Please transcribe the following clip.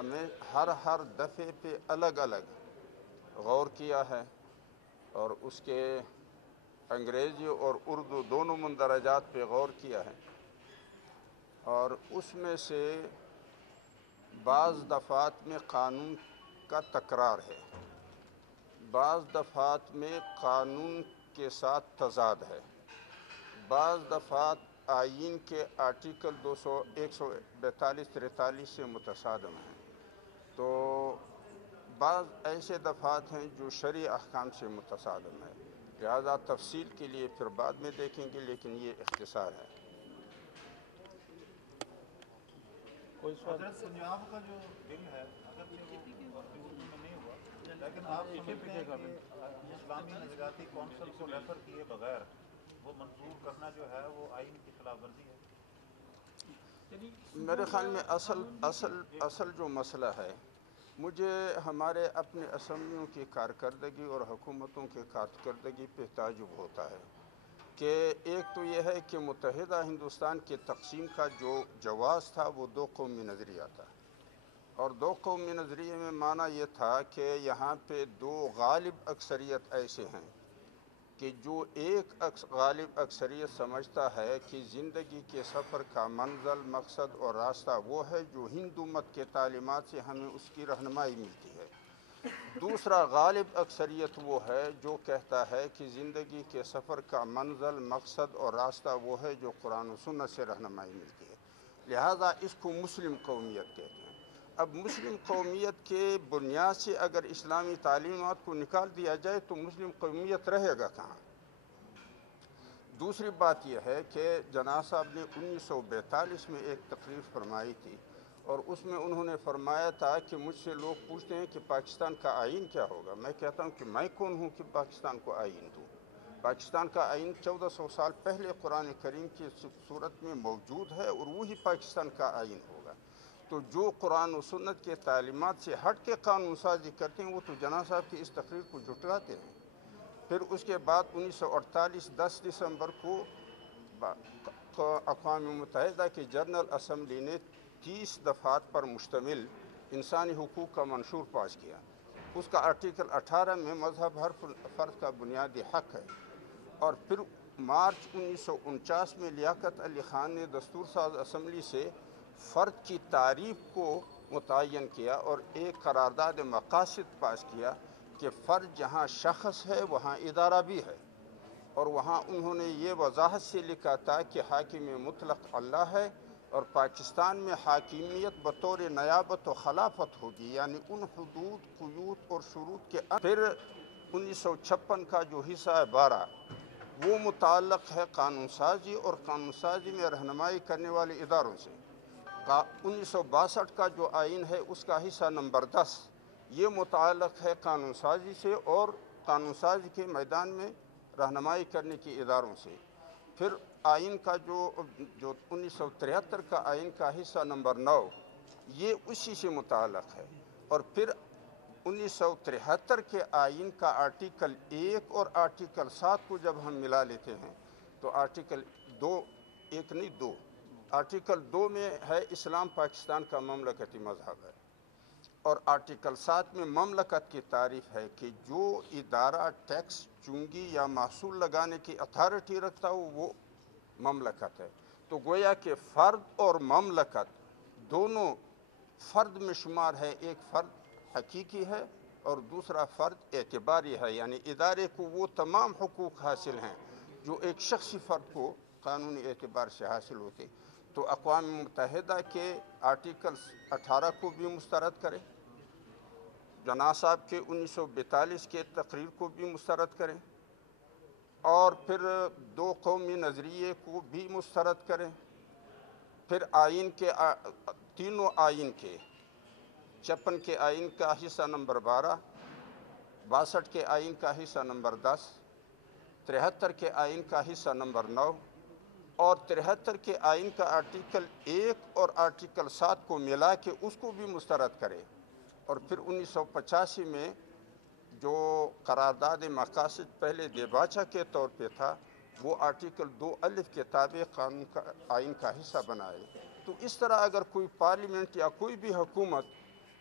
ہمیں ہر دفعے پہ الگ الگ غور کیا ہے اور اس کے انگریزی اور اردو دونوں مندرجات پہ غور کیا ہے، اور اس میں سے بعض دفعات میں قانون کا تکرار ہے، بعض دفعات میں قانون کے ساتھ تضاد ہے، بعض دفعات آئین کے آرٹیکل 142-43 سے متصادم ہیں، تو بعض ایسے دفعات ہیں جو شرعی احکام سے متصادم ہے، لہذا تفصیل کے لیے پھر بعد میں دیکھیں گے، لیکن یہ اختصار ہے۔ حضرت پنجاب کا جو بل ہے اگرچہ وہ اردو میں نہیں ہوا، لیکن آپ سمجھتے ہیں کہ اسلامی نظریاتی کونسل کو ریفر کیے بغیر وہ منظور کرنا جو ہے وہ آئین کی خلاف ورزی ہے؟ میرے خیال میں اصل جو مسئلہ ہے، مجھے ہمارے اپنے اسمبلیوں کی کارکردگی اور حکومتوں کی کارکردگی پہ تعجب ہوتا ہے کہ ایک تو یہ ہے کہ متحدہ ہندوستان کی تقسیم کا جو جواز تھا وہ دو قومی نظریہ تھا، اور دو قومی نظریے میں معنی یہ تھا کہ یہاں پہ دو غالب اکثریت ایسے ہیں کہ جو ایک غالب اکثریت سمجھتا ہے کہ زندگی کے سفر کا منزل، مقصد اور راستہ وہ ہے جو ہندو مت کے تعلیمات سے ہمیں اس کی رہنمائی ملتی ہے، دوسرا غالب اکثریت وہ ہے جو کہتا ہے کہ زندگی کے سفر کا منزل، مقصد اور راستہ وہ ہے جو قرآن و سنت سے رہنمائی ملتی ہے، لہذا اس کو مسلم قومیت کہتے ہیں۔ اب مسلم قومیت کے بنیاد سے اگر اسلامی تعلیمات کو نکال دیا جائے تو مسلم قومیت رہے گا کہاں؟ دوسری بات یہ ہے کہ جناح صاحب نے 1942 میں ایک تقریر فرمائی تھی، اور اس میں انہوں نے فرمایا تھا کہ مجھ سے لوگ پوچھتے ہیں کہ پاکستان کا آئین کیا ہوگا، میں کہتا ہوں کہ میں کون ہوں کہ پاکستان کو آئین دوں؟ پاکستان کا آئین 1400 سال پہلے قرآن کریم کی صورت میں موجود ہے، اور وہی پاکستان کا آئین ہوگا۔ تو جو قرآن و سنت کے تعلیمات سے ہٹ کے قانون سازی کرتے ہیں وہ تو جناح صاحب کی اس تقریر کو جھٹلاتے ہیں۔ پھر اس کے بعد 1948 10 دسمبر کو اقوام متحدہ کی جنرل اسمبلی نے 30 دفعات پر مشتمل انسانی حقوق کا منشور پاس کیا، اس کا آرٹیکل 18 میں مذہب ہر فرد کا بنیادی حق ہے، اور پھر مارچ 1949 میں لیاقت علی خان نے دستور ساز اسمبلی سے فرد کی تعریف کو متعین کیا اور ایک قرارداد مقاصد پاس کیا کہ فرد جہاں شخص ہے وہاں ادارہ بھی ہے، اور وہاں انہوں نے یہ وضاحت سے لکھا تھا کہ حاکم مطلق اللہ ہے، اور پاکستان میں حاکمیت بطور نیابت و خلافت ہوگی، یعنی ان حدود، قیود اور شروط کے پھر 1956 کا جو حصہ ہے 12 وہ متعلق ہے قانون سازی اور قانون سازی میں رہنمائی کرنے والے اداروں سے۔ 1962 کا جو آئین ہے اس کا حصہ نمبر 10 یہ متعلق ہے قانون سازی سے اور قانون سازی کے میدان میں رہنمائی کرنے کے اداروں سے۔ پھر آئین کا جو 1973 کا آئین کا حصہ نمبر 9 یہ اسی سے متعلق ہے، اور پھر 1973 کے آئین کا آرٹیکل 1 اور آرٹیکل 7 کو جب ہم ملا لیتے ہیں تو آرٹیکل 2 1 نہیں 2 آرٹیکل 2 میں ہے اسلام پاکستان کا مملکتی مذہب ہے، اور آرٹیکل 7 میں مملکت کی تعریف ہے کہ جو ادارہ ٹیکس، چونگی یا محصول لگانے کی اتھارٹی رکھتا ہو وہ مملکت ہے۔ تو گویا کہ فرد اور مملکت دونوں فرد میں شمار ہے، ایک فرد حقیقی ہے اور دوسرا فرد اعتباری ہے، یعنی ادارے کو وہ تمام حقوق حاصل ہیں جو ایک شخصی فرد کو قانونی اعتبار سے حاصل ہوتے، تو اقوام متحدہ کے آرٹیکل 18 کو بھی مسترد کریں، جناح صاحب کے 1942 کے تقریر کو بھی مسترد کریں، اور پھر دو قومی نظریے کو بھی مسترد کریں، پھر آئین کے تینوں آئین کے 56 کے آئین کا حصہ نمبر 12، 62 کے آئین کا حصہ نمبر 10، 73 کے آئین کا حصہ نمبر 9 اور 73 کے آئین کا آرٹیکل 1 اور آرٹیکل 7 کو ملا کے اس کو بھی مسترد کرے، اور پھر 1985 میں جو قرارداد مقاصد پہلے دیباچہ کے طور پہ تھا وہ آرٹیکل 2 الف کے تابع قانون کا آئین کا حصہ بنائے۔ تو اس طرح اگر کوئی پارلیمنٹ یا کوئی بھی حکومت